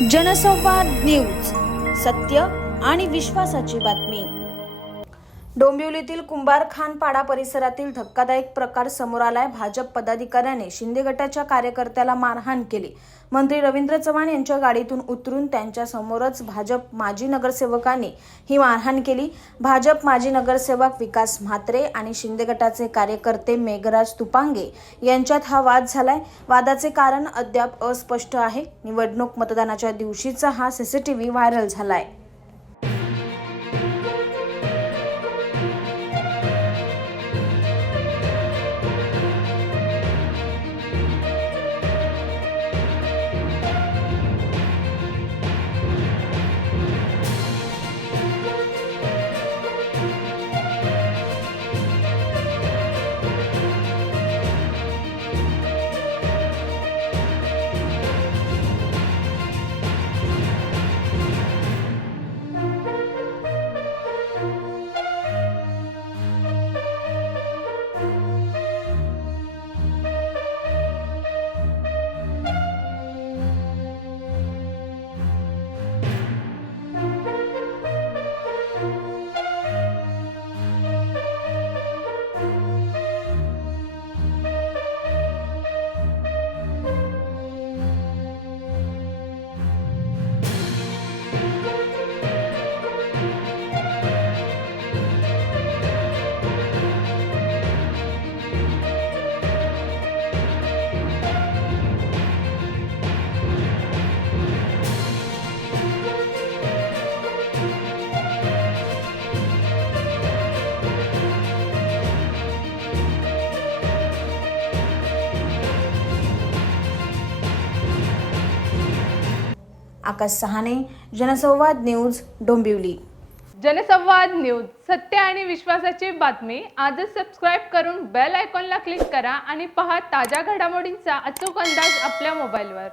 जनसंवाद न्यूज, सत्य आणि विश्वासाची बातमी। डोंबिवलीतील कुंभारखानपाडा परिसरातील धक्कादायक प्रकार समोर आलाय। भाजप पदाधिकाऱ्याने शिंदे गटाच्या कार्यकर्त्याला मारहाण केली। मंत्री रवींद्र चव्हाण यांच्या गाडीतून उतरून त्यांच्या समोरच भाजप माजी नगरसेवकांनी ही मारहाण केली। भाजप माजी नगरसेवक विकास म्हात्रे आणि शिंदे गटाचे कार्यकर्ते मेघराज तुपांगे यांच्यात हा वाद झालाय। वादाचे कारण अद्याप अस्पष्ट आहे। निवडणूक मतदानाच्या दिवशीचा हा सीसीटीव्ही व्हायरल झालाय। आकाश सहाने, जनसंवाद न्यूज, डोंबिवली। जनसंवाद न्यूज, सत्य आणि विश्वासाची बातमी। आजच सबस्क्राइब करून बेल आयकॉनला क्लिक करा आणि पहा ताज्या घडामोडींचा अचूक अंदाज आपल्या मोबाईलवर।